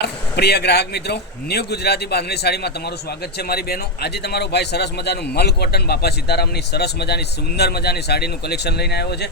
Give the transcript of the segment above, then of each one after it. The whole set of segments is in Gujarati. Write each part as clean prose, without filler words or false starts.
પ્રિય ગ્રાહક મિત્રો, ન્યૂ ગુજરાતી બાંધણી સાડીમાં તમારું સ્વાગત છે મારી બહેનો. આજે તમારો ભાઈ સરસ મજાનું મલ કોટન બાપા સીતારામની સરસ મજાની સુંદર મજાની સાડીનું કલેક્શન લઈને આવ્યો છે.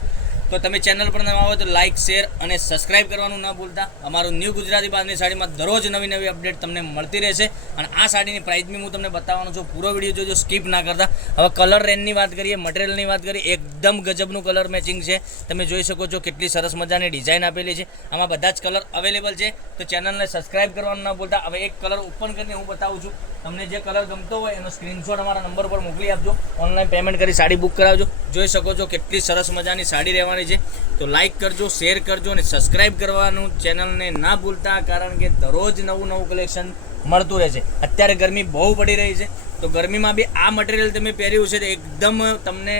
તો તમે ચેનલ પર નવા આવો તો લાઇક, શેર અને સબસ્ક્રાઇબ કરવાનું ન ભૂલતા. અમારું ન્યૂ ગુજરાતી બાંધણી સાડીમાં દરરોજ નવી નવી અપડેટ તમને મળતી રહેશે. અને આ સાડીની પ્રાઇસ બી હું તમને બતાવવાનો છું. પૂરો વિડીયો જોજો, સ્કીપ ના કરતા. હવે કલર રેન્જની વાત કરીએ, મટીરિયલની વાત કરીએ, એકદમ ગજબનું કલર મેચિંગ છે. તમે જોઈ શકો છો કેટલી સરસ મજાની ડિઝાઇન આપેલી છે. આમાં બધા જ કલર અવેલેબલ છે. તો ચેનલને સબસ્ક્રાઇબ કરવાનું ન ભૂલતા. હવે એક કલર ઓપન કરીને હું બતાવું છું. તમને જે કલર ગમતો હોય એનો સ્ક્રીનશોટ અમારા નંબર પર મોકલી આપજો. ઓનલાઈન પેમેન્ટ કરી સાડી બુક કરાવજો. જોઈ શકો છો કેટલી સરસ મજાની સાડી રહેવાની છે. તો લાઇક કરજો, શેર કરજો અને સબસ્ક્રાઇબ કરવાનું ચેનલને ના ભૂલતા, કારણ કે દરરોજ નવું કલેક્શન મળતું રહે છે. અત્યારે ગરમી બહુ પડી રહી છે, તો ગરમીમાં બી આ મટીરિયલ તમે પહેર્યું છે તો એકદમ તમને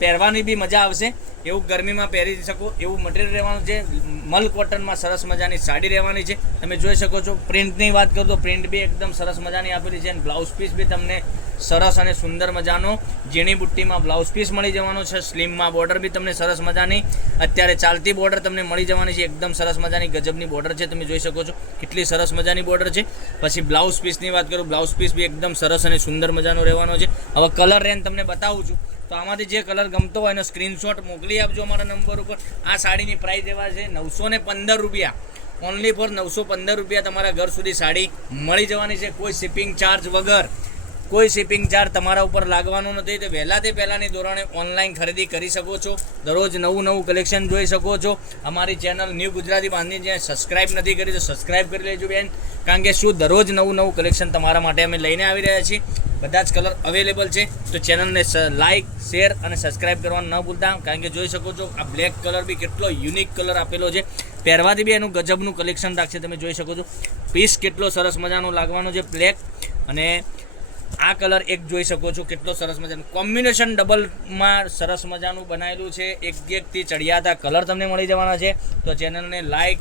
પહેરવાની બી મજા આવશે. એવું ગરમીમાં પહેરી શકો એવું મટીરિયલ રહેવાનું છે. મલ કોટનમાં સરસ મજાની સાડી રહેવાની છે. તમે જોઈ શકો છો. પ્રિન્ટની વાત કરું તો પ્રિન્ટ બી એકદમ સરસ મજાની આપેલી છે. અને બ્લાઉઝ પીસ બી તમને સરસ અને સુંદર મજાનો ઝીણી બુટ્ટીમાં બ્લાઉઝ પીસ મળી જવાનો છે. સ્લીમમાં બોર્ડર બી તમને સરસ મજાની અત્યારે ચાલતી બોર્ડર તમને મળી જવાની છે. એકદમ સરસ મજાની ગજબની બોર્ડર છે. તમે જોઈ શકો છો કેટલી સરસ મજાની બોર્ડર છે. પછી બ્લાઉઝ પીસની વાત કરું, બ્લાઉઝ પીસ બી એકદમ સરસ અને સુંદર મજાનો રહેવાનો છે. હવે કલર રેન્જ તમને બતાવું છું. તો આમાંથી જે કલર ગમતો હોય એનો સ્ક્રીનશોટ મોકલી આપજો અમારા નંબર ઉપર. આ સાડીની પ્રાઇસ એવા છે 915 રૂપિયા. ઓનલી ફોર 915 રૂપિયા તમારા ઘર સુધી સાડી મળી જવાની છે. કોઈ શિપિંગ ચાર્જ વગર, કોઈ શિપિંગ ચાર્જ તમારા ઉપર લાગવાનો નથી. તો વહેલાથી પહેલાંની ધોરણે ઓનલાઈન ખરીદી કરી શકો છો. દરરોજ નવું કલેક્શન જોઈ શકો છો. અમારી ચેનલ ન્યૂ ગુજરાતી બાંધણી જે સબસ્ક્રાઇબ નથી કરી તો સબસ્ક્રાઇબ કરી લેજો બેન, કારણ કે શું દરરોજ નવું કલેક્શન તમારા માટે અમે લઈને આવી રહ્યા છીએ. બધા જ કલર અવેલેબલ છે. તો ચેનલને લાઇક, શેર અને સબસ્ક્રાઇબ કરવાનું ન ભૂલતા, કારણ કે જોઈ શકો છો આ બ્લેક કલર બી કેટલો યુનિક કલર આપેલો છે. પહેરવાથી બી એનું ગજબનું કલેક્શન રાખશે. તમે જોઈ શકો છો પીસ કેટલો સરસ મજાનો લાગવાનો છે બ્લેક. અને આ કલર એક જોઈ શકો છો કેટલો સરસ મજાનું કોમ્બિનેશન ડબલમાં સરસ મજાનું બનાવેલું છે. એકથી ચડિયાતા કલર તમને મળી જવાના છે. તો ચેનલને લાઇક,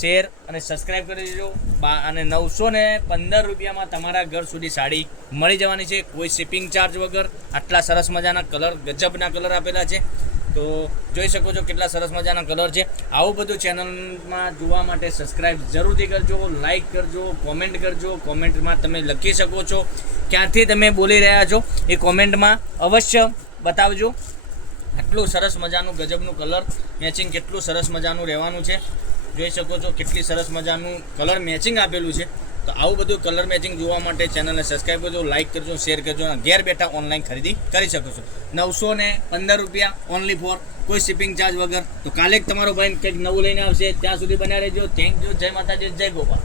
શેર અને સબસ્ક્રાઇબ કરી દેજો. અને 915 રૂપિયામાં તમારા ઘર સુધી સાડી મળી જવાની છે, કોઈ શિપિંગ ચાર્જ વગર. આટલા સરસ મજાના કલર, ગજબના કલર આપેલા છે. તો જોઈ શકો છો કેટલા સરસ મજાના કલર છે. આવું બધું ચેનલમાં જોવા માટે સબસ્ક્રાઇબ જરૂરથી કરજો, લાઇક કરજો, કોમેન્ટ કરજો. કોમેન્ટમાં તમે લખી શકો છો ક્યાંથી તમે બોલી રહ્યા છો, એ કોમેન્ટમાં અવશ્ય બતાવજો. આટલું સરસ મજાનું ગજબનું કલર મેચિંગ કેટલું સરસ મજાનું રહેવાનું છે. જોઈ શકો છો કેટલી સરસ મજાનું કલર મેચિંગ આપેલું છે. તો આવું બધું કલર મેચિંગ જોવા માટે ચેનલને સબસ્ક્રાઈબ કરજો, લાઇક કરજો, શેર કરજો. અને ઘેર બેઠા ઓનલાઈન ખરીદી કરી શકો છો. 915 રૂપિયા ઓનલી ફોર, કોઈ શિપિંગ ચાર્જ વગર. તો કાલે જ તમારો ભાઈ કંઈક નવું લઈને આવશે. ત્યાં સુધી બન્યા રહેજો. Thank you. જય માતાજી, જય ગોપાલ.